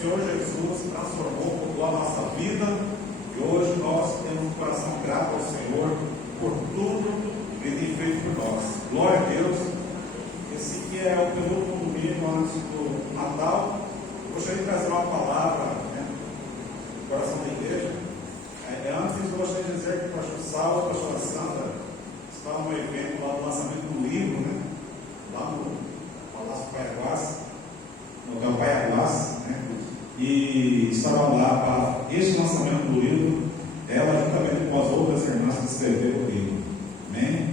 Senhor Jesus transformou, mudou a nossa vida, e hoje nós temos um coração grato ao Senhor por tudo que Ele tem feito por nós. Glória a Deus. Esse aqui é o penúltimo domingo antes do Natal. Eu gostaria de trazer uma palavra, no coração da igreja. Antes eu gostaria de dizer que o pastor Saulo e a pastora Sandra estavam no evento lá do lançamento do livro, lá no Palácio Paiaguás, no Hotel Paiaguás, e estavam lá para este lançamento do livro, ela juntamente com as outras irmãs que escreveram o livro. Amém?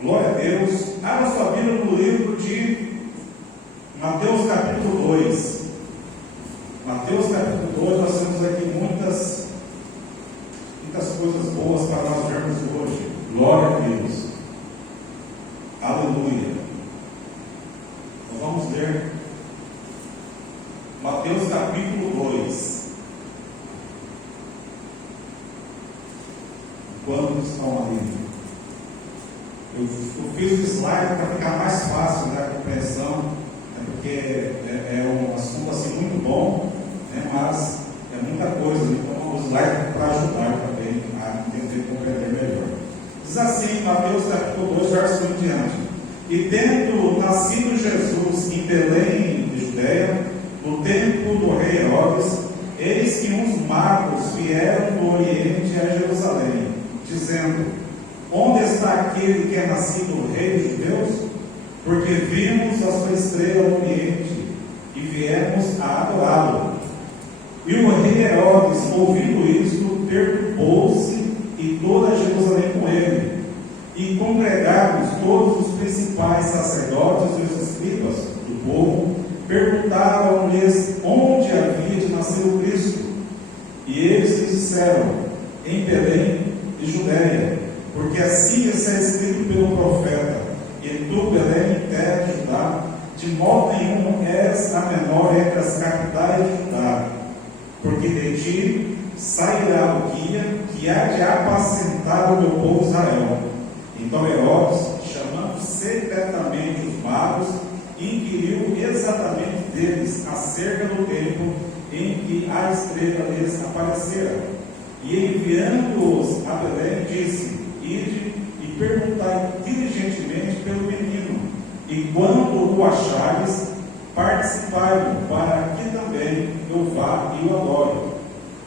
Glória a Deus. Abra sua Bíblia no livro de Mateus capítulo 2. Mateus capítulo 2, nós temos aqui muitas coisas boas para nós vermos hoje. Glória a Deus. Aleluia. Nós vamos ler Mateus capítulo 2. Enquanto estão ali, eu fiz o slide para ficar mais fácil da compreensão, porque é um assunto assim muito bom, mas é muita coisa, então o slide para ajudar também a entender e compreender melhor. Diz assim, Mateus capítulo 2, verso 1 em diante: E tendo nascido Jesus em Belém de Judeia, no tempo do rei Herodes, eis que uns magos vieram do Oriente a Jerusalém, dizendo: Onde está aquele que é nascido rei dos judeus? Porque vimos a sua estrela no Oriente e viemos a adorá-lo. E o rei Herodes, ouvindo isto, perturbou-se e toda Jerusalém com ele. E congregados todos os principais sacerdotes e os escribas do povo, perguntaram-lhes onde havia de nascer o Cristo. E eles lhes disseram: em Belém de Judeia, porque assim está escrito pelo profeta: E tu, Belém, terra de Judá, de modo nenhum és a menor entre as capitais de Judá, porque de ti sairá o guia que há de apacentar o meu povo Israel. Então Herodes, chamando secretamente os magos, inquiriu exatamente deles acerca do tempo em que a estrela lhes aparecera. E enviando-os a Belém, disse: Ide e perguntai diligentemente pelo menino, e quando o achares, participai-lo, para que também eu vá e o adore.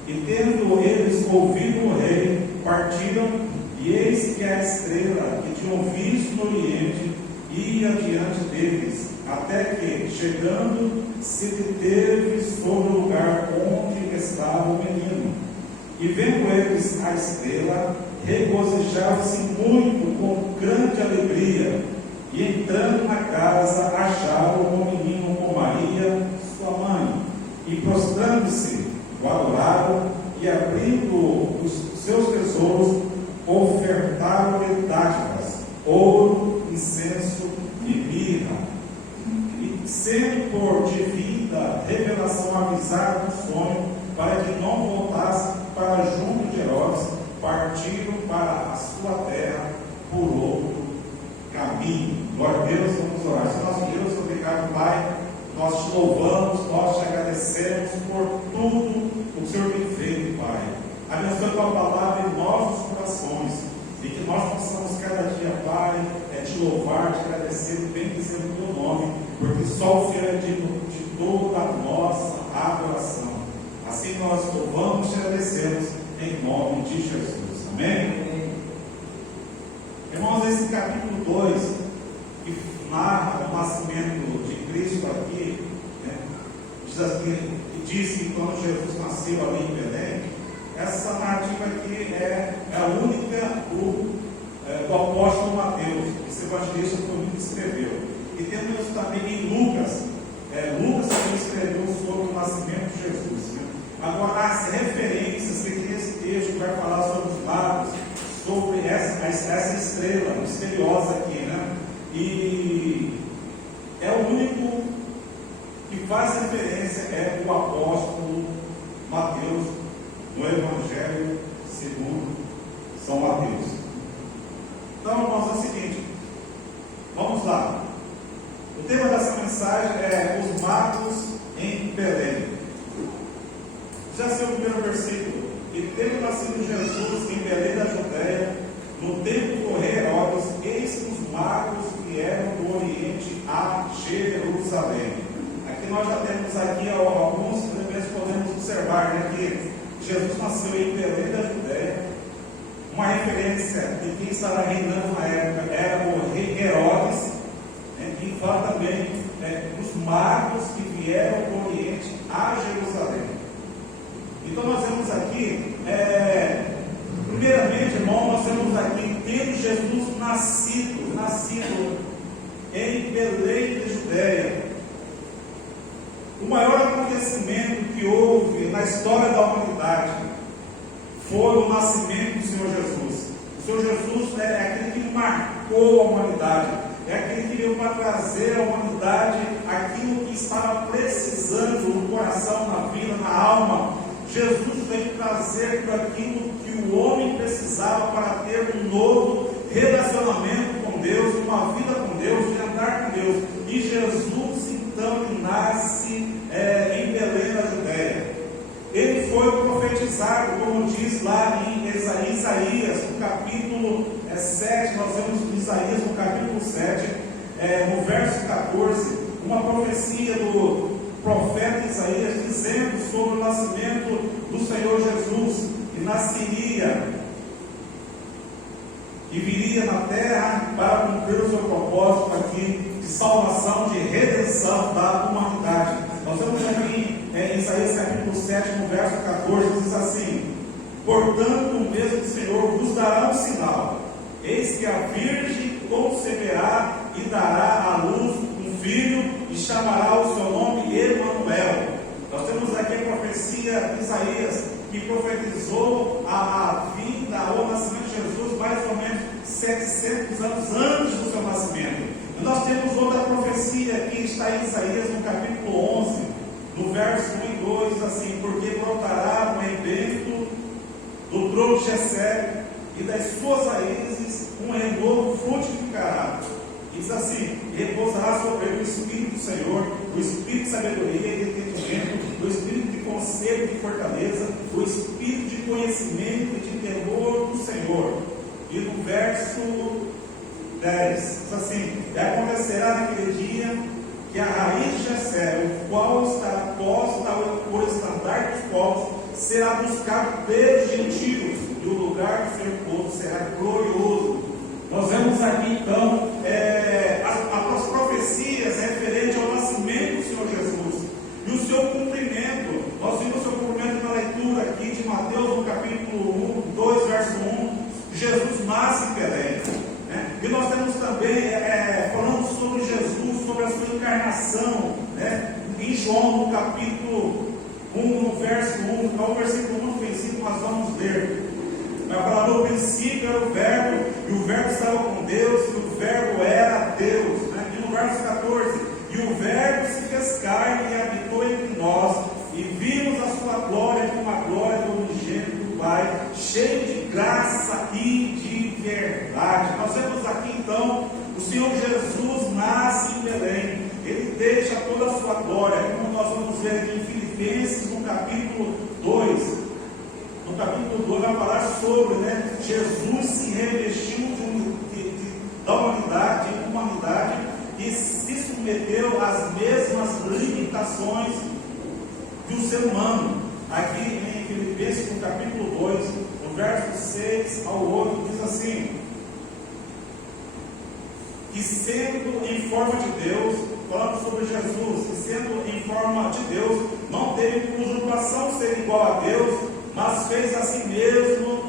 E tendo eles ouvido o rei, partiram, e eis que a estrela que tinham visto no Oriente ia diante deles, até que, chegando, se deteve sobre o lugar onde estava o menino. E vendo eles a estrela, regozijavam-se muito com grande alegria. E entrando na casa, acharam o menino com Maria, sua mãe. E prostrando-se, o adoraram, e abrindo os seus tesouros, ofertaram-lhe dádivas, ouro, incenso e mirra. E sendo por divina revelação avisado no sonho, para que não voltasse para junto de Herodes, partiram para a sua terra por outro caminho. Glória a Deus, vamos orar. Senhor nosso Deus, obrigado, Pai. Nós te louvamos, nós te agradecemos por tudo o que o Senhor tem feito, Pai. Abençoe a tua palavra em nossos corações, e que nós possamos cada dia, Pai, te louvar, te agradecer, bem dizer o teu nome, porque só o Senhor é digno de toda a nossa adoração. Assim nós louvamos e te agradecemos em nome de Jesus. Amém? Irmãos, esse capítulo 2, que narra o nascimento de Cristo aqui, diz que quando Jesus nasceu ali em Belém, essa narrativa aqui é a única do apóstolo Mateus, esse evangelista foi muito que escreveu. E temos também em Lucas, Lucas também escreveu sobre o nascimento de Jesus. Agora, as referências que esse texto vai falar sobre os magos, sobre essa estrela misteriosa aqui, E é o único que faz referência é o apóstolo Mateus, no Evangelho segundo São Mateus. Então, irmãos, é o seguinte, vamos lá. O tema dessa mensagem é os magos em Belém. Diz assim o primeiro versículo: e tendo nascido Jesus em Belém da Judéia, no tempo do rei Herodes, eis que os magos vieram do Oriente a Jerusalém. Aqui nós já temos aqui alguns elementos que podemos observar, né, que Jesus nasceu em Belém da Judéia. Uma referência de quem estava reinando na época era o rei Herodes, né, e fala também dos magos que vieram do Oriente a Jerusalém. Então nós vemos aqui, primeiramente, irmão, nós vemos aqui tendo Jesus nascido em Belém da Judéia. O maior acontecimento que houve na história da humanidade foi o nascimento do Senhor Jesus. O Senhor Jesus é aquele que marcou a humanidade, é aquele que veio para trazer à humanidade aquilo que estava precisando no coração, na vida, na alma. Jesus veio trazer tudo aquilo que o homem precisava para ter um novo relacionamento com Deus, uma vida com Deus, de andar com Deus. E Jesus, então, nasce em Belém da Judéia. Ele foi profetizado, como diz lá em Isaías, no capítulo 7, nós vemos em Isaías, no capítulo 7, no verso 14, uma profecia do profeta Isaías, dizendo sobre o nascimento do Senhor Jesus, que nasceria e viria na terra para cumprir o seu propósito aqui de salvação, de redenção da humanidade. Nós vemos aqui em Isaías capítulo 7, no verso 14, diz assim: portanto, o mesmo Senhor vos dará um sinal, eis que a virgem conceberá e dará à luz um filho, e chamará o seu nome Emanuel. Nós temos aqui a profecia de Isaías, que profetizou a vinda ou o nascimento de Jesus mais ou menos 700 anos antes do seu nascimento. E nós temos outra profecia que está em Isaías, no capítulo 11, no verso 1 e 2, diz assim: porque brotará no rebento do trono de Jessé, e das suas raízes um renovo frutificará. Diz assim: repousará sobre ele o Espírito do Senhor, o Espírito de sabedoria e de entendimento, o Espírito de conselho e de fortaleza, o Espírito de conhecimento e de temor do Senhor. E no verso 10, diz assim: e acontecerá naquele dia que a raiz de Jessé, o qual estará posta por estandarte dos povos, será buscado pelos gentios, e o lugar do seu repouso será glorioso. Nós vemos aqui então as profecias referentes ao nascimento do Senhor Jesus e o seu cumprimento. Nós vimos o seu cumprimento na leitura aqui de Mateus, no capítulo 2, verso 1. Jesus nasce em Belém, né? E nós temos também falando sobre Jesus, sobre a sua encarnação, né? Em João, no capítulo 1, no verso 1, ao versículo 1 ofensivo, nós vamos ler. Vai falar: no princípio era o Verbo, e o Verbo estava com Deus, e o Verbo era Deus, né? E no verso 14: e o Verbo se fez carne e habitou entre nós, e vimos a sua glória como a glória do unigênito do Pai, cheio de graça e de verdade. Nós vemos aqui então o Senhor Jesus nasce em Belém, ele deixa toda a sua glória, como nós vamos ver aqui em Filipenses, no capítulo 2. No capítulo 2 vai falar sobre, né, Jesus se revestiu da humanidade, e se submeteu às mesmas limitações do ser humano. Aqui em Filipenses, no capítulo 2, no verso 6 ao 8, diz assim: que sendo em forma de Deus, falando sobre Jesus, que sendo em forma de Deus, não teve por usurpação ser igual a Deus, mas fez a si mesmo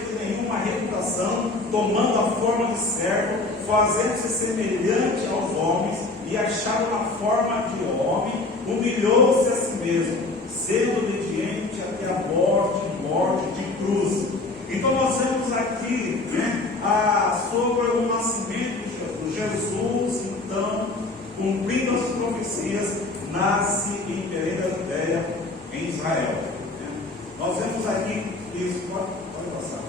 de nenhuma reputação, tomando a forma de servo, fazendo-se semelhante aos homens, e achado na forma de homem, humilhou-se a si mesmo, sendo obediente até a morte de cruz. Então nós vemos aqui, né, sobre o nascimento de Jesus. Então, cumprindo as profecias, nasce em Belém da Judéia, em Israel. Nós vemos aqui isso. Pode passar.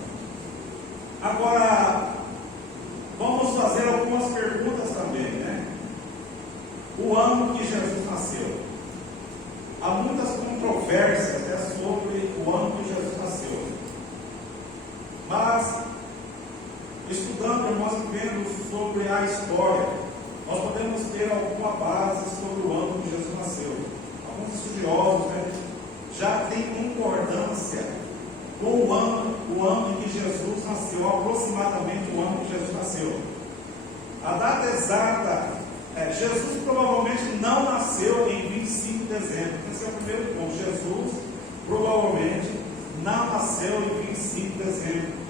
Agora, vamos fazer algumas perguntas também, né? O ano que Jesus nasceu. Há história, nós podemos ter alguma base sobre o ano que Jesus nasceu. Alguns estudiosos, né, já têm concordância com o ano em que Jesus nasceu, aproximadamente o ano que Jesus nasceu. A data exata, Jesus provavelmente não nasceu em 25 de dezembro. Esse é o primeiro ponto. Jesus provavelmente não nasceu em 25 de dezembro.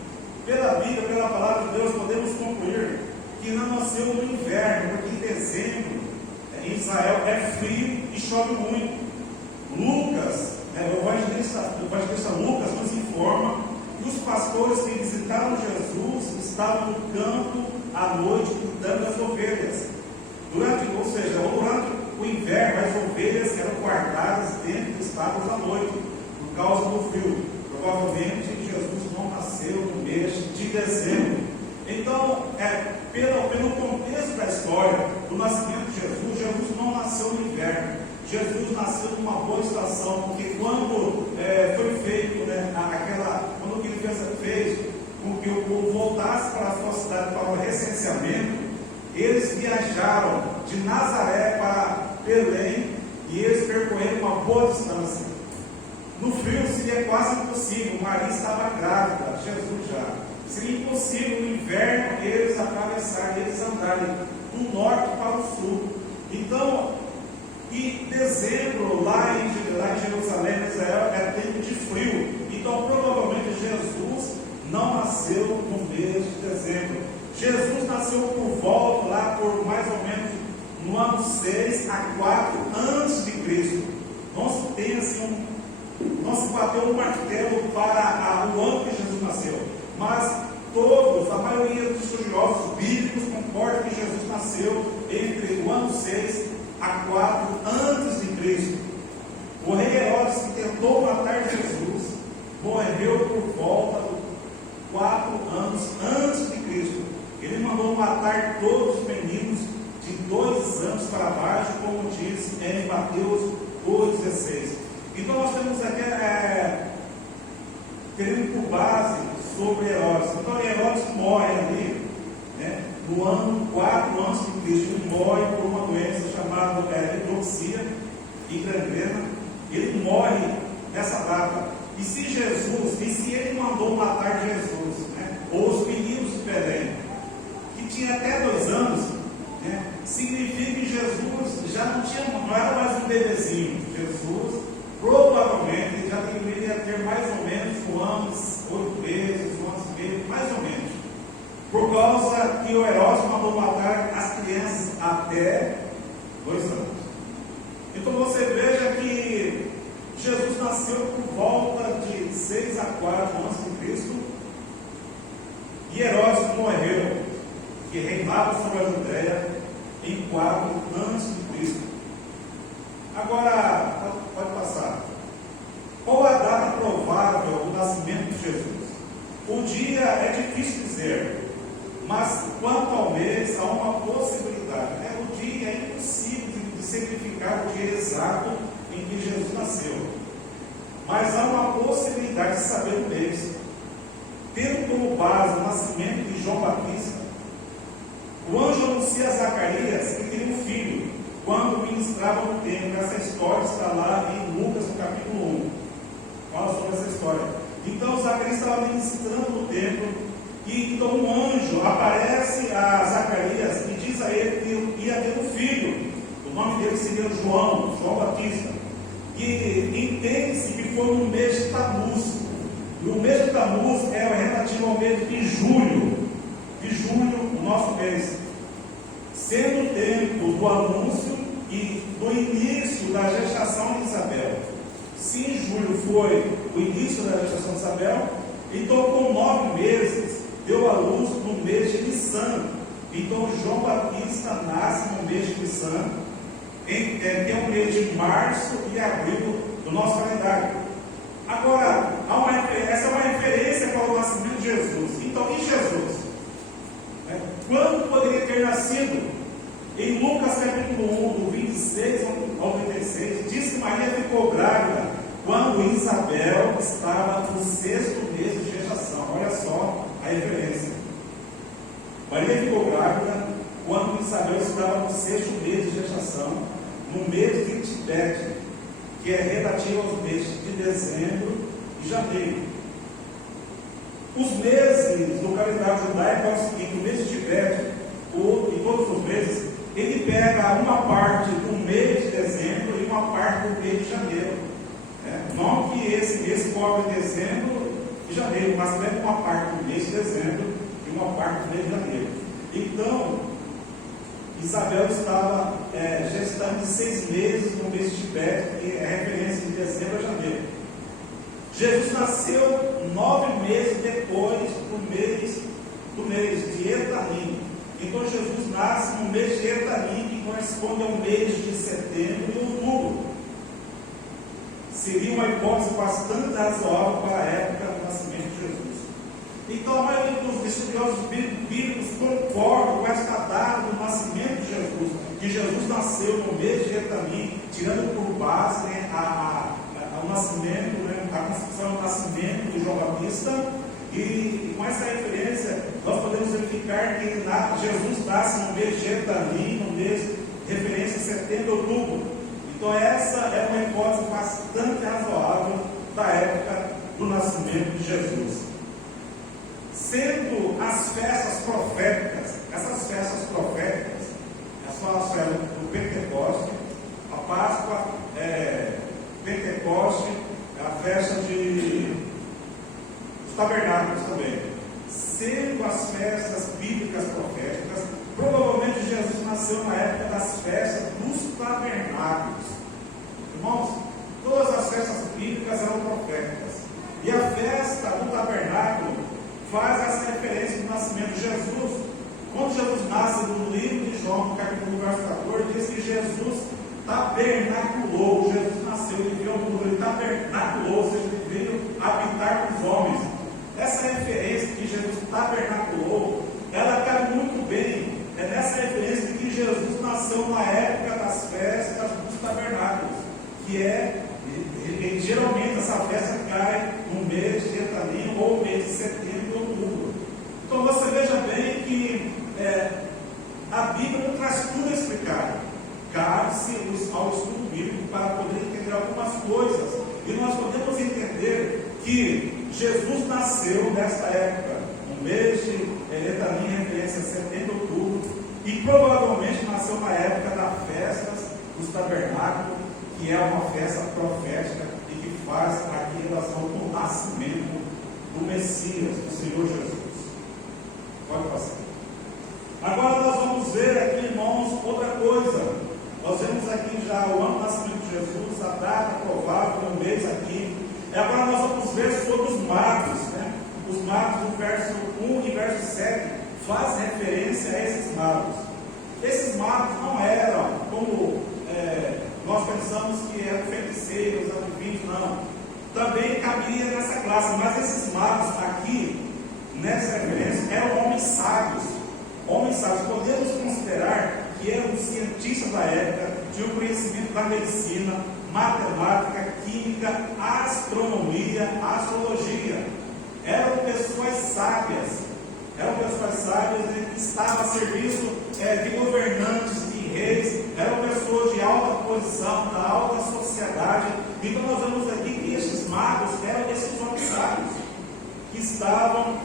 Pela Bíblia, pela palavra de Deus, podemos concluir que não nasceu no inverno, porque em dezembro, em Israel, é frio e chove muito. Lucas, o evangelista Lucas nos informa que os pastores que visitaram Jesus estavam no campo à noite cuidando das ovelhas. Durante o inverno, as ovelhas eram guardadas dentro dos estábulos à noite, por causa do frio. Provavelmente Jesus não nasceu no mês de dezembro. Então, pelo contexto da história do nascimento de Jesus não nasceu no inverno. Jesus nasceu numa boa estação, porque quando foi feito, quando o que ele fez com que o povo voltasse para a sua cidade para o recenseamento, eles viajaram de Nazaré para Belém e eles percorreram uma boa distância. No frio seria quase impossível, Maria estava grávida, Jesus já. Seria impossível no inverno eles atravessarem, eles andarem do norte para o sul. Então, e dezembro lá em Jerusalém, em Israel, é tempo de frio. Então, provavelmente Jesus não nasceu no mês de dezembro. Jesus nasceu por volta, lá por mais ou menos no ano 6 a 4 antes de Cristo. Não se tem assim não se bateu um martelo para o ano que Jesus nasceu, mas a maioria dos estudiosos bíblicos concordam que Jesus nasceu entre o ano 6 a 4 antes de Cristo. O rei Herodes, que tentou matar Jesus, morreu por volta de 4 anos antes de Cristo. Ele mandou matar todos os meninos de 2 anos para baixo, como diz em Mateus 2,16. Então nós temos aqui tendo por base sobre Herodes. Então Herodes morre ali, no ano 4 antes de Cristo. Ele morre por uma doença chamada hidroxia e gangrena. Ele morre nessa data. E se ele mandou matar Jesus, ou os meninos de Belém, que tinha até 2 anos, significa que Jesus já não era mais um bebezinho. Jesus provavelmente já deveria ter mais ou menos 1 ano, 8 meses, 1 ano e meio, mais ou menos. Por causa que o Herodes mandou matar as crianças até 2 anos. Então você veja que Jesus nasceu por volta de 6 a 4 antes de Cristo. E Herodes morreu, que reinava sobre a Judéia, em 4 antes de Cristo. Agora, pode passar. Qual a data provável do nascimento de Jesus? O dia é difícil dizer, mas quanto ao mês, há uma possibilidade. O dia é impossível de significar o dia exato em que Jesus nasceu, mas há uma possibilidade de saber o mês. Tendo como base o nascimento de João Batista, o anjo anuncia a Zacarias que teria um filho quando ministrava no templo. Essa história está lá em Lucas, no capítulo 1. Fala sobre essa história. Então Zacarias estava ministrando no templo, e então um anjo aparece a Zacarias e diz a ele que ia ter um filho. O nome dele seria João Batista. E entende-se que foi no mês de Tamuz. E o mês de Tamuz é relativo ao mês de julho. O nosso mês. Sendo o tempo do anúncio e do início da gestação de Isabel. Se em julho foi o início da gestação de Isabel, então com 9 meses deu à luz no mês de Nissan. Então João Batista nasce no mês de Nissan, que é o mês de março e abril do nosso calendário. Agora, essa é uma referência para o nascimento de Jesus. Então, e Jesus? Quando poderia ter nascido? Em Lucas capítulo 1, do 26 ao 36, diz que Maria ficou grávida quando Isabel estava no 6º mês de gestação. Olha só a referência. Maria ficou grávida quando Isabel estava no 6º mês de gestação, no mês de Tibete, que é relativo aos meses de dezembro e janeiro. Os meses do calendário judaico é o seguinte: o mês de Tibete, e todos os meses, ele pega uma parte do mês de dezembro e uma parte do mês de janeiro. Não que esse mês cobre dezembro e janeiro, mas pega uma parte do mês de dezembro e uma parte do mês de janeiro. Então, Isabel estava gestando de 6 meses no mês de Tibete, que é referência de dezembro a janeiro. Jesus nasceu 9 meses depois do mês de Etanim. Então Jesus nasce no mês de Etanim, que corresponde ao mês de setembro e outubro. Seria uma hipótese bastante razoável para a época do nascimento de Jesus. Então a maioria dos estudiosos bíblicos concordam com esta data do nascimento de Jesus, que Jesus nasceu no mês de Etanim, tirando por base o nascimento, a concepção do nascimento de João Batista, e com essa referência nós podemos verificar que Jesus nasce no mês de Etanim, no mês de referência setembro e outubro. Então essa é uma hipótese bastante razoável da época do nascimento de Jesus. Sendo as festas proféticas, essas festas proféticas, são as festas do Pentecoste, a Páscoa, Pentecoste, a festa dos tabernáculos também. Sendo as festas bíblicas proféticas, provavelmente Jesus nasceu na época das festas dos tabernáculos. Irmãos, todas as festas bíblicas eram proféticas. E a festa do tabernáculo faz essa referência do nascimento de Jesus. Quando Jesus nasce, no livro de João, no capítulo 1, verso 14, diz que Jesus tabernaculou. Jesus nasceu, ele veio ao mundo, ele tabernaculou, ou seja, ele veio habitar com os homens. Essa referência que Jesus tabernaculou, ela cabe muito bem. É nessa referência de que Jesus nasceu na época das festas dos tabernáculos, que geralmente essa festa cai no mês de Etanim ou no mês de setembro e outubro. Então você veja bem que a Bíblia não traz tudo explicado. Cabe-se ao estudo bíblico para poder entender algumas coisas. E nós podemos entender que Jesus nasceu nesta época, no mês de Etanim, referência a setembro e outubro, e provavelmente nasceu na época das festas dos tabernáculos, que é uma festa profética e que faz aqui relação com o nascimento do Messias, do Senhor Jesus. Pode passar. Agora nós vamos ver aqui, irmãos, outra coisa. Nós vemos aqui já o ano do nascimento de Jesus, a data provável, o mês aqui. Agora nós vamos ver sobre os magos, Os magos do verso 1 e verso 7 fazem referência a esses magos. Esses magos não eram como nós pensamos que eram feiticeiros, adivinhos, não. Também cabia nessa classe, mas esses magos aqui, nessa referência, eram homens sábios. Homens sábios, podemos considerar que eram cientistas da época, tinham conhecimento da medicina, matemática, química, astronomia, astrologia. Eram pessoas sábias, que estavam a serviço de governantes, de reis, eram pessoas de alta posição, da alta sociedade. Então nós vemos aqui que esses magos eram esses homens sábios, que estavam,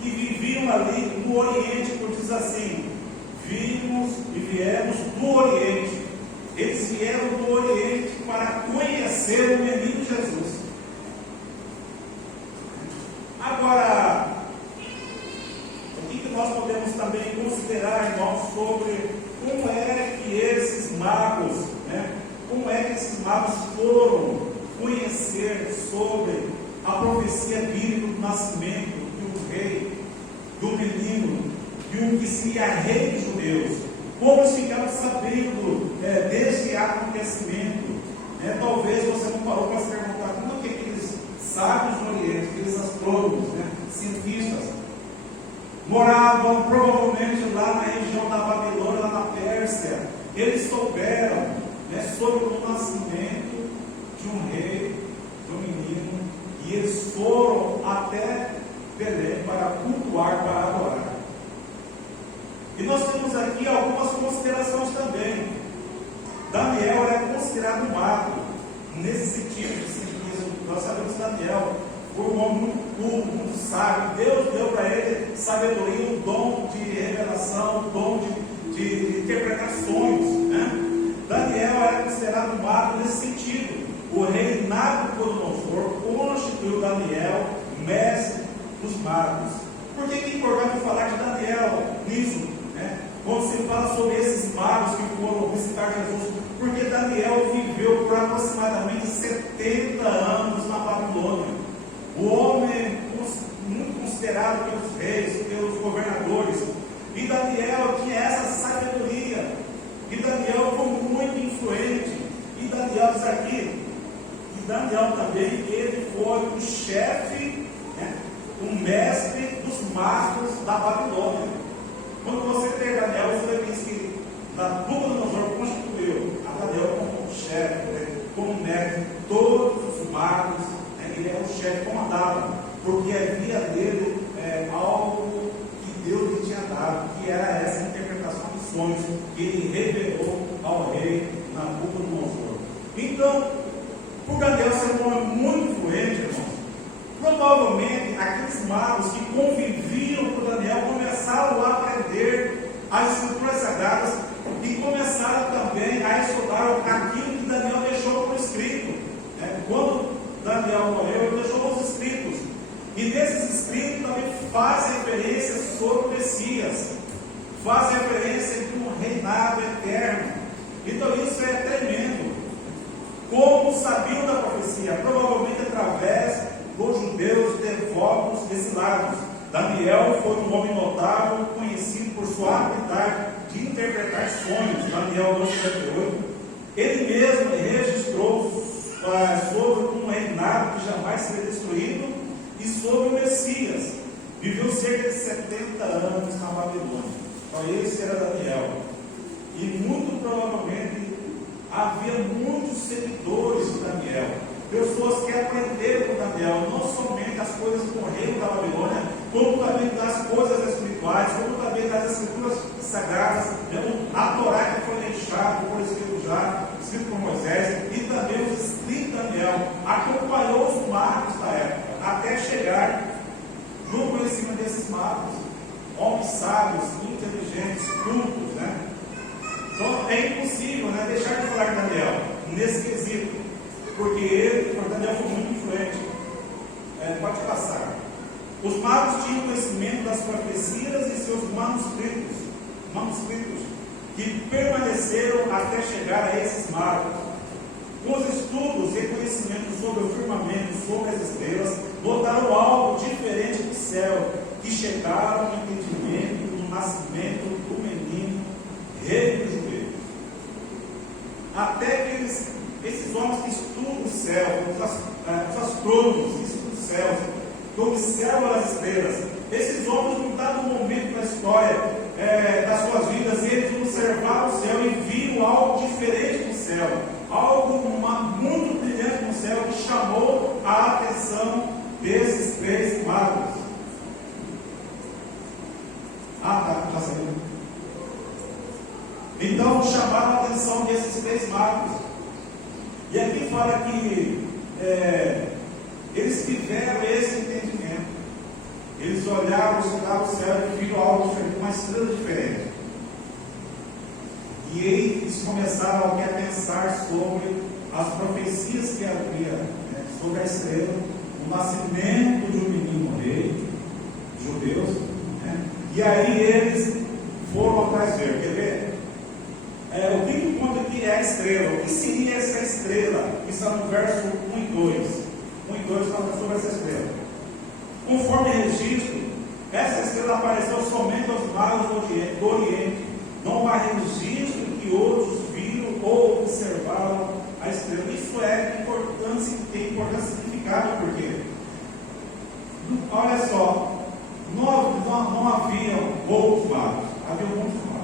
que viviam ali no Oriente, como diz assim, vimos e viemos do Oriente. Eles vieram do Oriente para conhecer o menino Jesus. Agora, o que nós podemos também considerar, irmãos, sobre como é que esses magos, foram conhecer sobre a profecia bíblica do nascimento de um rei, de um menino, de um que seria rei dos judeus. Como eles ficaram sabendo desse acontecimento? Talvez você não parou para se perguntar como é que aqueles sábios do Oriente, aqueles astrônomos, cientistas, moravam provavelmente lá na região da Babilônia, lá na Pérsia. Eles souberam sobre o nascimento de um rei, de um menino, e eles foram até Belém para cultuar, para adorar. E nós temos aqui algumas considerações também. Daniel é considerado mago, nesse sentido de simbolismo. Nós sabemos que Daniel foi um homem muito culto, muito sábio. Deus deu para ele sabedoria, o dom de revelação, o dom de interpretar sonhos, né? Daniel era considerado mago nesse sentido. O rei Nabucodonosor constituiu Daniel mestre dos magos. Por que é importante falar de Daniel nisso, né? Quando se fala sobre esses magos que foram visitar Jesus? Porque Daniel viveu por aproximadamente 70 anos na Babilônia. O homem muito considerado pelos reis, pelos governadores. E Daniel tinha essa sabedoria. E Daniel foi muito influente. E Daniel diz aqui, e Daniel também, ele foi o chefe, né, o mestre dos magos da Babilônia. Quando você tem Daniel, você vai ver que Nabucodonosor constituiu a Daniel como chefe, né, como mestre de todos os magos, né, ele era o chefe, comandava, porque havia dele algo que Deus lhe tinha dado, que era essa interpretação dos sonhos que ele revelou ao rei Nabucodonosor. Então, por Daniel ser um homem muito influente, irmãos, provavelmente aqueles magos que conviviam com Daniel começaram a aprender as escrituras sagradas e começaram também a estudar aquilo que Daniel deixou por escrito. Quando Daniel morreu, ele deixou os escritos. E nesses escritos também faz referência sobre o Messias, faz referência de um reinado eterno. Então isso é tremendo. Como sabiam da profecia? Provavelmente através dos judeus devotos exilados. Daniel foi um homem notável, conhecido por sua habilidade de interpretar sonhos. Daniel 2,48. Ele mesmo registrou sobre um reinado que jamais seria destruído e sobre o Messias. Viveu cerca de 70 anos na Babilônia. Então esse era Daniel. E muito provavelmente havia muitos seguidores de Daniel, pessoas que aprenderam com Daniel, não somente as coisas do reino da Babilônia, como também das coisas espirituais, como também das escrituras sagradas, a Torá que foi deixada por escrito por Moisés, e também os escritos de Daniel, acompanhou os magos da época, até chegar no conhecimento desses magos, homens sábios, inteligentes, cultos, né? Então é impossível, né, deixar de falar de Daniel nesse quesito, porque Daniel foi muito influente. Pode passar. Os magos tinham conhecimento das profecias e seus manuscritos que permaneceram até chegar a esses magos. Com os estudos e conhecimentos sobre o firmamento, sobre as estrelas, notaram algo diferente do céu, que chegaram ao entendimento do nascimento do menino, rei dos judeus. Até que esses homens que estudam o céu, os astrônomos que estudam os céus, que observam as estrelas, esses homens, num dado momento da história das suas vidas, eles observaram o céu e viram algo diferente no céu, algo muito brilhante no céu, que chamou a atenção desses três magos. Já saiu. Então chamaram a atenção desses três magos. E aqui fala que eles tiveram esse entendimento. Eles olharam, estudaram o céu e viram algo diferente, uma estrela diferente. E eles começaram a pensar sobre as profecias que havia, né, sobre a estrela, o nascimento de um menino rei, judeus, né? E aí eles foram atrás ver. Quer ver? O que conta aqui é a estrela. O que seria essa estrela? Isso está no verso 1 e 2. 1 e 2 fala sobre essa estrela. Conforme registro, essa estrela apareceu somente aos magos do Oriente. Não há registro que outros viram ou observaram a estrela. Isso tem importância significada, porque, olha só, não havia poucos magos, havia muitos magos.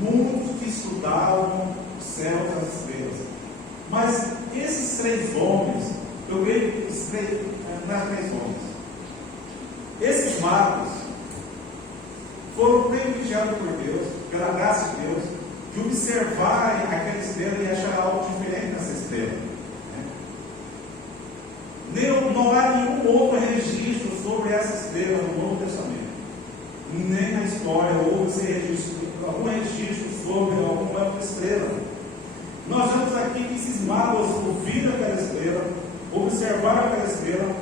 Muitos que estudavam os céus e as estrelas. Mas esses três homens, eu vejo nas três homens, esses magos foram privilegiados privilegiados por Deus, pela graça de Deus, de observar aquela estrela e achar algo diferente nessa estrela. Não há nenhum outro registro sobre essa estrela no Novo Testamento. Nem na história houve algum registro sobre alguma outra estrela. Nós vemos aqui que esses magos ouviram aquela estrela, observaram aquela estrela.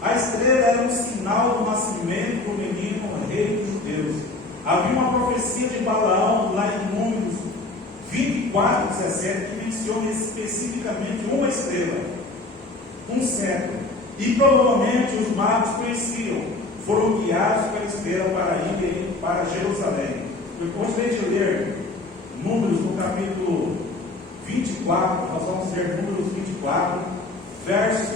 A estrela era um sinal do nascimento do menino rei dos judeus. Havia uma profecia de Balaão lá em Números 24:17 que menciona especificamente uma estrela, um cetro. E provavelmente os magos conheciam, foram guiados pela estrela para irem para Jerusalém. Depois de ler Números no capítulo 24, nós vamos ler Números 24, versos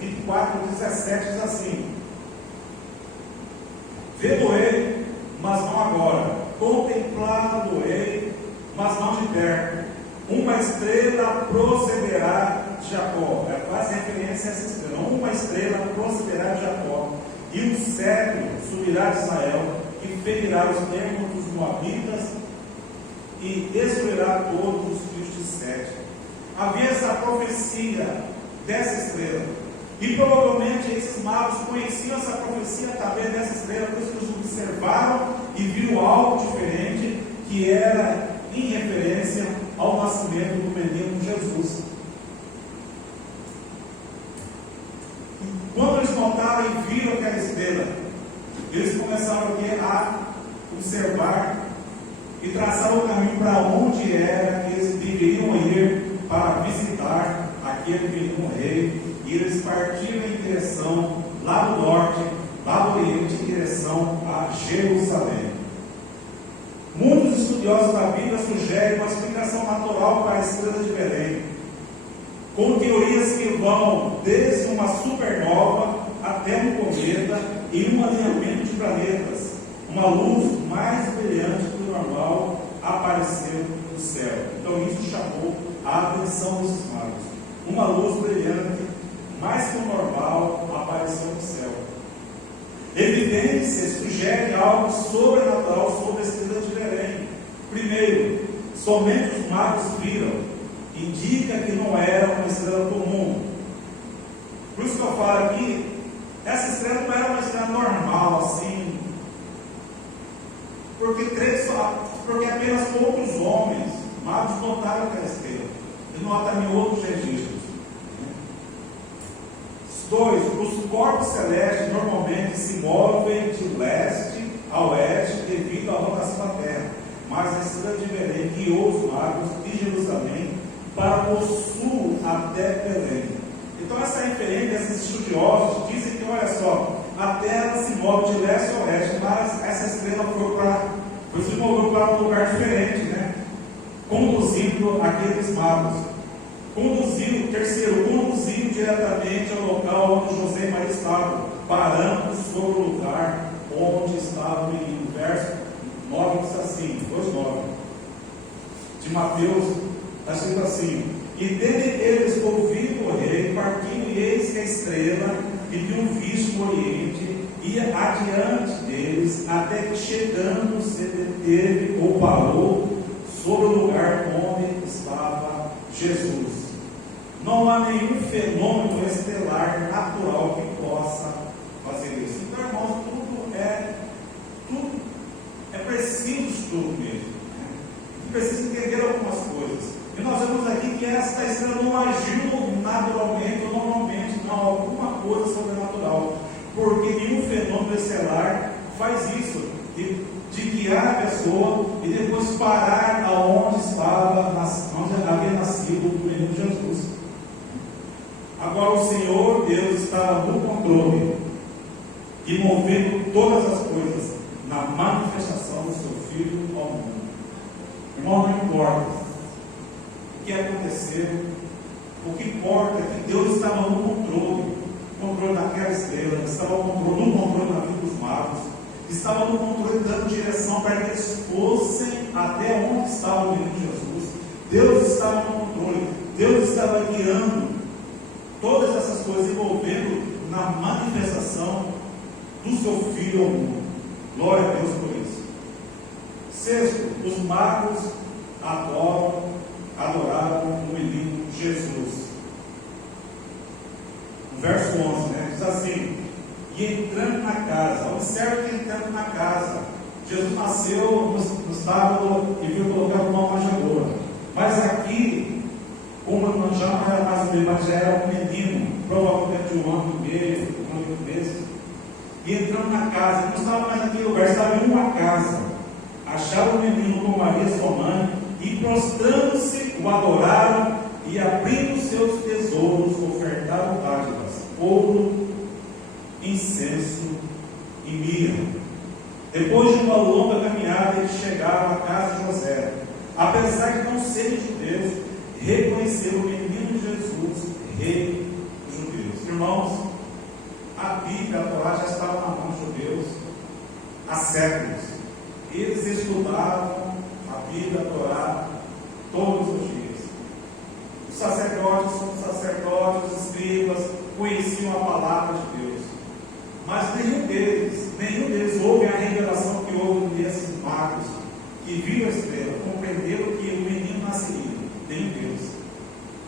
24 e 17, diz assim: vê-lo-ei, mas não agora, contemplá-lo-ei, mas não de perto. Uma estrela procederá de Jacó. Faz referência a essa estrela. Uma estrela procederá de Jacó, e um cetro subirá de Israel, e ferirá os termos dos moabitas, e destruirá todos os filhos de Sete. Havia essa profecia dessa estrela, e provavelmente esses magos conheciam essa profecia também dessa estrela, por isso eles observaram e viram algo diferente, que era em referência ao nascimento do menino Jesus. Quando eles notaram e viram aquela estrela, eles começaram a observar e traçar o caminho para onde era que eles deveriam ir para visitar aquele menino rei. E eles partiram em direção lá do norte, lá do oriente, em direção a Jerusalém. Muitos estudiosos da Bíblia sugerem uma explicação natural para a estrela de Belém, com teorias que vão desde uma supernova até um cometa e um alinhamento de planetas. Uma luz mais brilhante que o normal apareceu no céu. Então isso chamou a atenção dos magos. Uma luz brilhante, mais que o normal, apareceu no céu. Evidências sugerem algo sobrenatural sobre a estrela de Belém. Primeiro, somente os magos viram. Indica que não era uma estrela comum. Por isso que eu falo aqui, essa estrela não era uma estrela normal, assim, porque apenas poucos homens, magos, notaram aquela estrela. E não há também outros registros. 2. Os corpos celestes normalmente se movem de leste a oeste devido à rotação da Terra. Mas a estrela de Belém guiou os magos de Jerusalém para o sul até Belém. Então essa referência, esses estudiosos dizem que, olha só, a Terra se move de leste a oeste, mas essa estrela se moveu para um lugar diferente, né? Conduzindo aqueles magos. Conduziu diretamente ao local onde José e Maria estavam, parando sobre o lugar onde estava o menino. Verso 9 diz assim, 2:9 de Mateus, está escrito assim: e tendo eles ouvido o rei, partindo, e eis que a estrela que tinham visto no oriente ia adiante deles, até que chegando se deteve ou parou sobre o lugar onde estava Jesus. Não há nenhum fenômeno estelar natural que possa fazer isso. Então, irmãos, tudo é preciso estudo mesmo. Precisa entender algumas coisas. E nós vemos aqui que esta estrela não agiu naturalmente ou normalmente, não, alguma coisa sobrenatural. Porque nenhum fenômeno estelar faz isso, de guiar a pessoa e depois parar aonde onde havia nascido o menino Jesus. Agora o Senhor Deus estava no controle e movendo todas as coisas na manifestação do seu Filho ao mundo. Irmão, não importa o que aconteceu, o que importa é que Deus estava no controle daquela estrela, estava no controle da vida dos magos, estava no controle dando direção para que eles fossem até onde estava o menino Jesus. Deus estava no controle, Deus estava guiando todas essas coisas, envolvendo na manifestação do seu Filho ao mundo. Glória a Deus por isso. Sexto, os magos adoraram o menino Jesus. No verso 11, diz assim: e entrando na casa, observe que entrando na casa, Jesus nasceu no sábado e viu colocar uma manjedoura. Mas aqui, como já não era mais um bebê, mas já era um menino, provavelmente de 1 ano e meio, 1 ano e meses, e entrando na casa, não estava mais naquele lugar, estava em uma casa. Acharam o menino com Maria, sua mãe, e prostrando-se, o adoraram, e abrindo seus tesouros, ofertaram dádivas, ouro, incenso e mirra. Depois de uma longa caminhada, eles chegaram à casa de José. Apesar de não serem judeus, reconheceram o menino Jesus, rei dos judeus. Irmãos, a Bíblia, a Torá, já estava na mão dos judeus há séculos. Eles estudavam a Bíblia, a Torá, todos os dias. Os sacerdotes, os escribas, conheciam a palavra de Deus. Mas nenhum deles houve a revelação que houve nesses magos, que viram a estrela, compreenderam que o menino nasceria. Nenhum deles.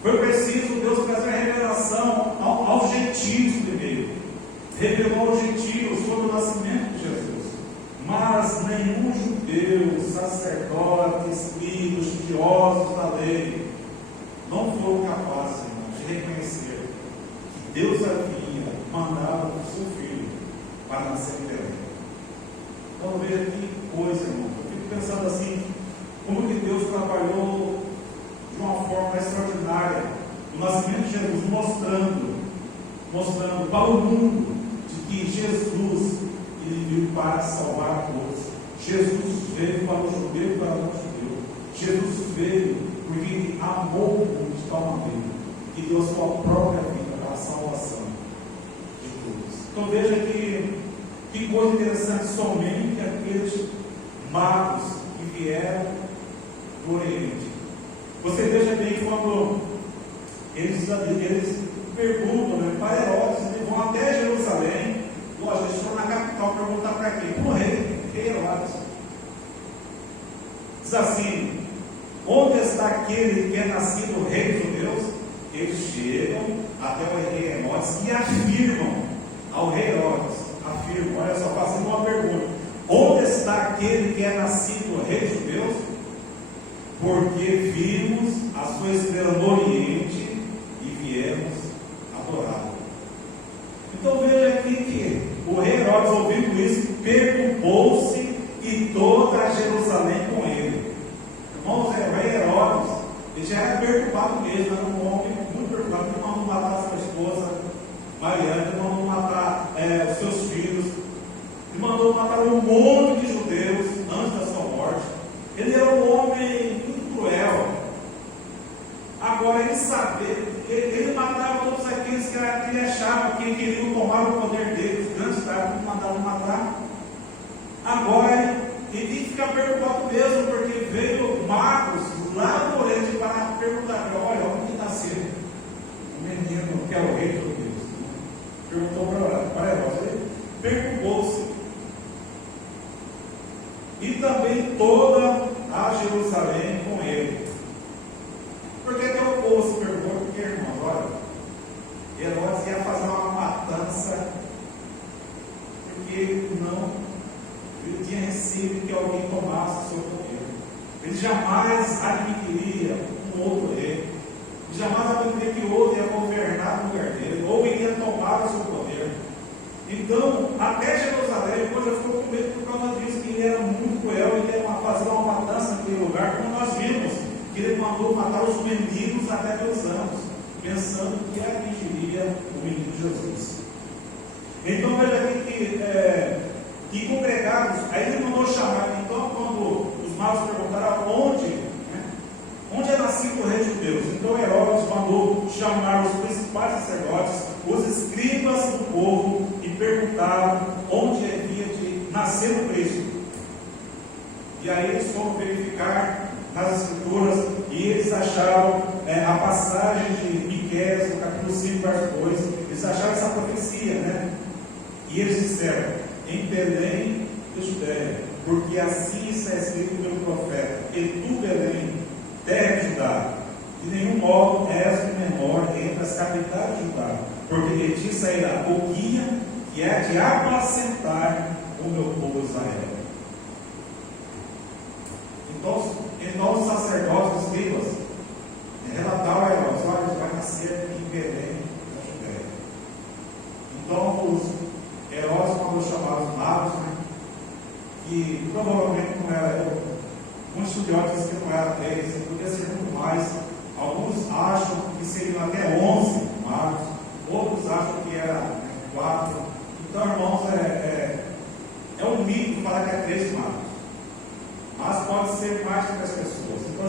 Foi preciso Deus trazer a revelação aos gentios primeiro. Revelou aos gentios sobre o nascimento de Jesus. Mas nenhum judeu, sacerdote, escribas, estudiosos da lei, não foram capazes, irmãos, de reconhecer que Deus havia mandado o seu filho para nascer em Belém. Então veja que coisa, irmão. Eu fico pensando assim, como que Deus trabalhou de uma forma extraordinária no nascimento de Jesus, mostrando para o mundo de que Jesus, ele veio para salvar a todos. Jesus veio para o judeu e para o não judeu. Jesus veio porque ele amou o mundo de tal maneira que deu a sua própria vida para a salvação de todos. Então veja que coisa interessante, somente aqueles magos que vieram do Oriente. Você veja bem quando eles perguntam, para Herodes, eles vão até Jerusalém. Lógico, eles foram na capital perguntar para quem? Para o rei Herodes. Diz assim: onde está aquele que é nascido rei dos judeus? Eles chegam até o rei Herodes e afirmam ao rei Herodes, olha só, fazendo uma pergunta: onde está aquele que é nascido rei dos judeus? Porque vimos a sua estrela no Oriente e viemos adorá-lo. Então veja aqui que o rei Herodes, ouvindo isso, perturbou-se e toda Jerusalém com ele. Irmãos, o rei Herodes, ele já era perturbado mesmo, era um homem muito perturbado. Ele mandou matar sua esposa Mariana, ele mandou matar os seus filhos, ele mandou matar um monte de judeus antes da sua morte. Ele era um homem muito cruel. Agora ele sabia, ele matava todos aqueles que ele achava que queriam tomar o poder dele. Os grandes estavam mandando matar. Agora ele tem que ficar perturbado mesmo, porque veio magos lá do Oriente para perguntar: olha, onde nasceu o menino que é o rei dos judeus? Perguntou para Herodes, ele perturbou-se. E também toda a Jerusalém com ele. Por que o povo se perguntou? Porque, irmãos, olha, Herodes ia fazer uma matança, porque ele tinha receio que alguém tomasse o seu poder. Ele jamais admitiria um outro rei. Ele jamais admitiria que outro ia governar no lugar dele, ou iria tomar o seu poder. Então, até Jerusalém, depois já ficou com medo por causa disso, que ele era muito cruel, ele ia fazer uma matança naquele lugar, como nós vimos, que ele mandou matar os meninos até 2 anos, pensando que atingiria o menino Jesus. Então, veja aqui que congregados, aí ele mandou chamar. Então, quando os magos perguntaram onde é nascido o rei de Deus, então Herodes mandou chamar os principais sacerdotes, os escribas do povo, e perguntaram onde havia de nascer o Cristo. E aí eles foram verificar nas escrituras e eles acharam a passagem de Miqueias, no capítulo 5, verso 2, eles acharam essa profecia, E eles disseram: em Belém da Judéia, porque assim está escrito pelo profeta: e tu, Belém, terra de Judá, de nenhum modo és o menor entre as capitais de Judá, porque de ti sairá o guia que é de apacentar o meu povo Israel. Então os sacerdotes, os escribas, relataram a Herodes: olha, vai nascer em Belém, na Judéia. Então os Herodes mandou chamar os magos, que provavelmente não era, muitos estudiosos que não era 10, podia ser muito mais. Alguns acham que seriam até 11 magos, outros acham que era 4. Então, irmãos, é um mito falar que é 3 magos, mas pode ser mais que 3 pessoas. Então,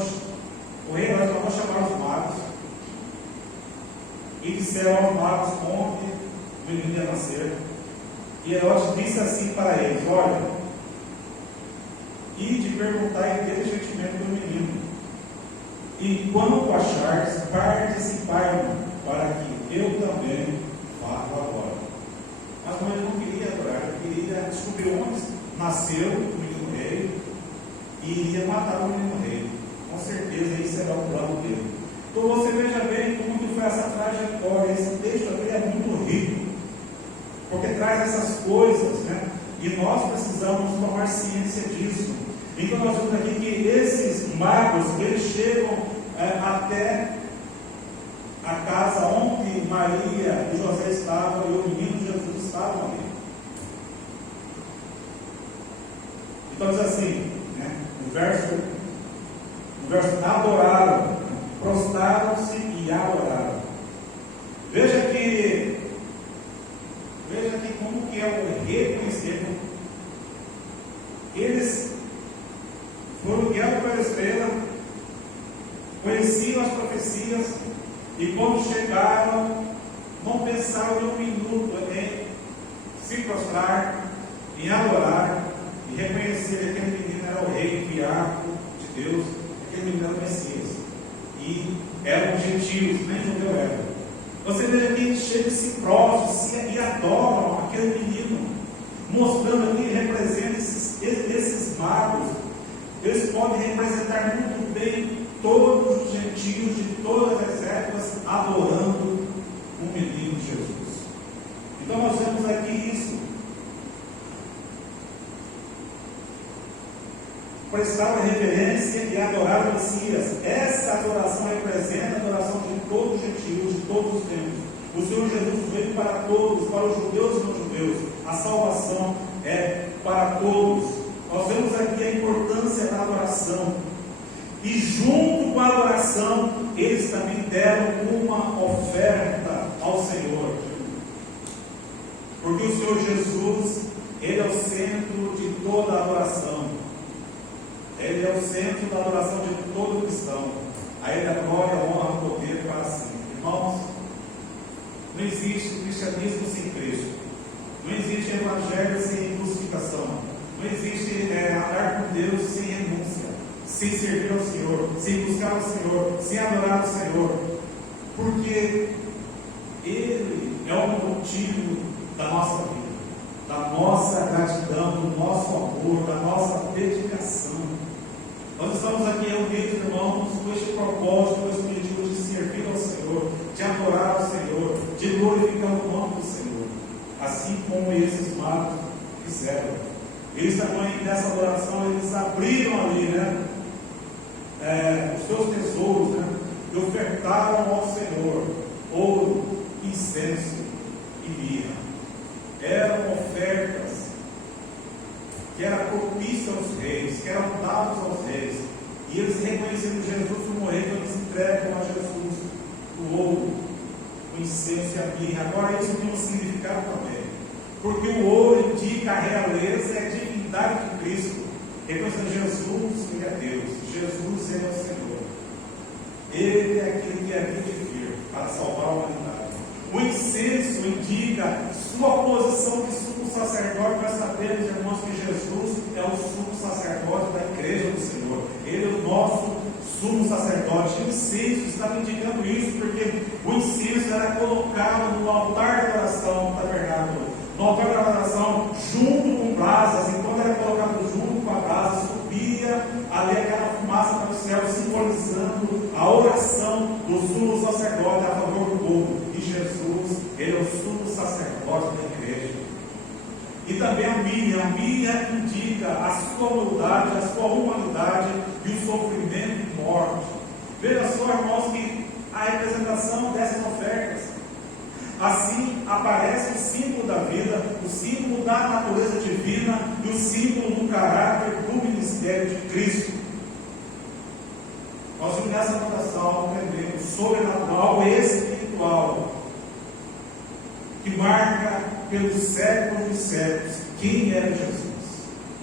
o rei Herodes mandou chamar os magos e disseram aos magos onde o menino ia nascer. E Herodes disse assim para eles: olha, ide perguntar inteligentemente do menino, e quando achares, participai-me, para que eu também vá agora. Mas ele não queria adorar, ele queria descobrir onde nasceu o menino rei e iria matar o menino rei. Com certeza esse era o plano dele. Então você veja bem como que foi essa trajetória. Esse texto aqui é muito rico, porque traz essas coisas, e nós precisamos tomar ciência disso. Então nós vemos aqui que esses magos, eles chegam até a casa onde Maria e José estavam e o menino Jesus estavam ali. Então diz assim, o verso adoraram, prostraram-se e adoraram. Veja que como que é o reconhecer. Eles foram guiados pela estrela, conheciam as profecias, e quando chegaram, não pensaram em um minuto em se prostrar, em adorar e reconhecer que aquele menino era o rei enviado de Deus, aquele menino era o Messias, e eram gentios, nem judeu era. Você veja que eles chegam, se prostram e adoram aquele menino, mostrando aqui, representa esses magos. Eles podem representar muito bem todos os gentios de todas as épocas adorando o menino Jesus. Então nós vemos aqui isso. Prestaram reverência e adoraram o Messias. Essa adoração representa a adoração de todos os gentios, de todos os tempos. O Senhor Jesus veio para todos, para os judeus e não judeus. A salvação é para todos. Nós vemos aqui a importância da adoração. E junto com a adoração, eles também deram uma oferta ao Senhor. Porque o Senhor Jesus, Ele é o centro de toda a adoração. Ele é o centro da adoração de todo cristão. A Ele a glória, a honra, o poder para sempre. Irmãos, não existe cristianismo sem Cristo. Não existe evangelho sem crucificação. Não existe andar com Deus sem renúncia, sem servir ao Senhor, sem buscar ao Senhor, sem adorar ao Senhor. Porque Ele é o motivo da nossa vida, da nossa gratidão, do nosso amor, da nossa dedicação. Nós estamos aqui reunidos, irmãos, com este propósito, com este objetivo de servir ao Senhor, de adorar ao Senhor, de glorificar o nome do Senhor, assim como esses magos fizeram. Eles também, nessa adoração, eles abriram ali, os seus tesouros, e ofertaram ao Senhor ouro, incenso e mirra. Eram ofertas que eram propícias aos reis, que eram dados aos reis, e eles reconhecendo Jesus como rei, então eles entregam a Jesus o ouro, o incenso e a mirra. Agora isso tem um significado também, porque o ouro indica a realeza e a divindade de Cristo. Reconhecendo Jesus, Ele é Deus, Jesus, Ele é o Senhor, Ele é aquele que havia de vir para salvar a humanidade. O incenso indica sua posição de sumo sacerdote. Nós sabemos, irmãos, que Jesus é o sumo sacerdote da igreja do Senhor. Ele é o nosso sumo sacerdote. O incenso estava indicando isso, porque o incenso era colocado no altar de adoração do tabernáculo, no altar de adoração, junto com brasas. E quando era também a Miriam. A Miriam indica a sua humildade, a sua humanidade e o sofrimento e morte. Veja só, irmãos, que a representação dessas ofertas. Assim aparece o símbolo da vida, o símbolo da natureza divina e o símbolo do caráter do ministério de Cristo. Nós vimos nessa anotação algo tremendo, sobrenatural e espiritual, que marca pelos séculos e séculos quem era Jesus.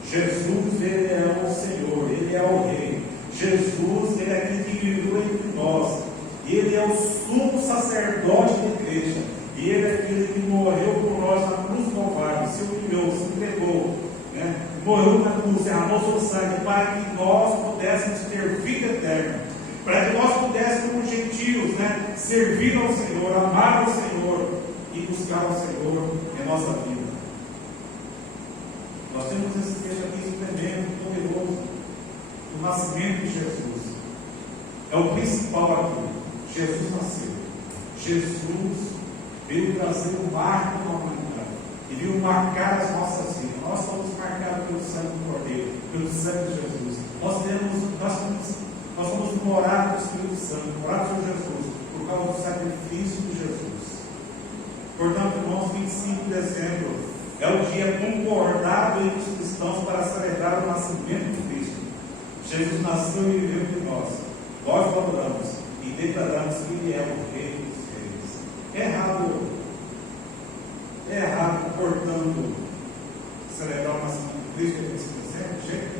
Jesus, ele é o Senhor, ele é o Rei. Jesus, ele é aquele que viveu entre nós. Ele é o sumo sacerdote da igreja. E ele é aquele que morreu por nós na cruz do Calvário, se humilhou, se entregou, né? Morreu na cruz, derramou seu sangue para que nós pudéssemos ter vida eterna, para que nós pudéssemos, como gentios, né, servir ao Senhor, amar ao Senhor e buscar ao Senhor em nossa vida. Nós temos esse texto aqui tremendo, poderoso, o nascimento de Jesus. É o principal aqui. Jesus nasceu. Jesus veio trazer um marco na humanidade. E veio marcar as nossas vidas. Nós somos marcados pelo sangue do Cordeiro, pelo sangue de Jesus. Nós somos morados pelo Espírito Santo, morados por Jesus, por causa do sacrifício de Jesus. Portanto, irmãos, 25 de dezembro é o dia concordado entre os cristãos para celebrar o nascimento de Cristo. Jesus nasceu e viveu entre nós. Nós o adoramos e declaramos que Ele é o Rei dos Reis. É errado, portanto, celebrar o nascimento de Cristo nesse dezembro? Gente,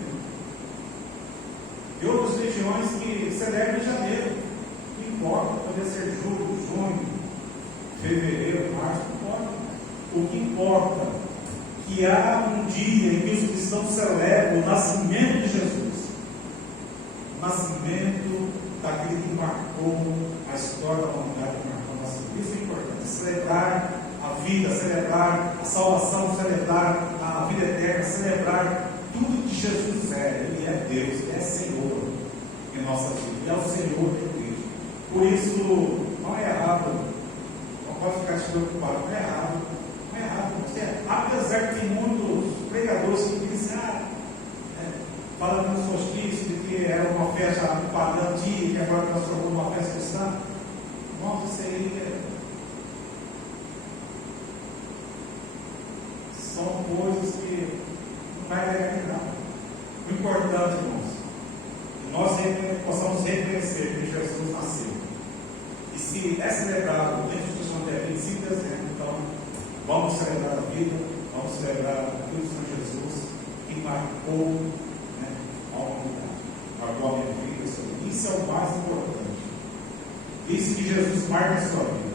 e outras religiões que celebram em janeiro, não importa, poderia ser julho, junho, fevereiro, março, não importa. O que importa é que há um dia em que os cristãos celebram o nascimento de Jesus, o nascimento daquele que marcou a história da humanidade, que marcou a nossa vida. Isso é importante, celebrar a vida, celebrar a salvação, celebrar a vida eterna, celebrar tudo que Jesus é. Ele é Deus, Ele é Senhor em nossa vida, Ele é o Senhor de Cristo. Por isso, não é errado, não pode ficar se preocupado, não é errado, não é errado. Apesar que tem muitos pregadores que dizem, falando no solstício, de que era uma festa pagã antiga, que agora transformou numa festa cristã. Irmãos, isso aí são coisas que não vai levar em nada. O importante, irmãos, que nós possamos reconhecer que Jesus nasceu. E se é celebrado dentro do Cristo até 25 de dezembro, então vamos celebrar a vida, vamos celebrar a vida do Senhor Jesus, que marcou a humanidade, marcou a minha vida. Isso é o mais importante. Desde que Jesus marque a sua vida,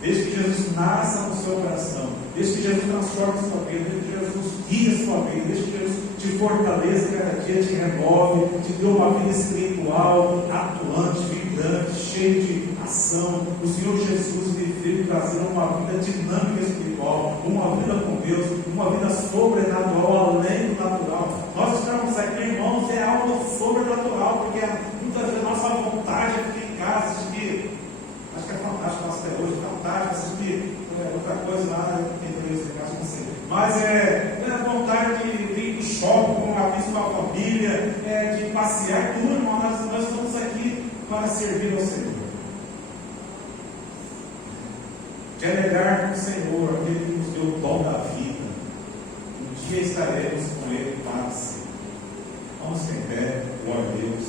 desde que Jesus nasça no seu coração, desde que Jesus transforme a sua vida, desde que Jesus guie a sua vida, desde que Jesus te fortaleça cada dia, te renove, te dê uma vida espiritual, atuante, vibrante, cheia de ação. O Senhor Jesus veio trazer uma vida dinâmica espiritual, uma vida com Deus, uma vida sobrenatural, além do natural. Nós estamos aqui, irmãos, é algo sobrenatural, porque muitas vezes a nossa vontade é ficar em casa, assistir. Acho que é fantástico nós até hoje, fantástico assistir outra coisa lá, tem isso em casa, não sei. Mas é a vontade de ir para o shopping com a família, de passear, tudo, irmão. Nós estamos aqui para servir ao Senhor. De alegar com o Senhor, aquele que nos deu o dom da vida. Um dia estaremos com Ele para sempre. Vamos em pé, glória a Deus.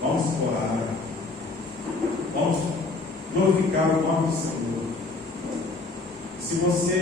Vamos orar. Vamos glorificar o nome do Senhor. Se você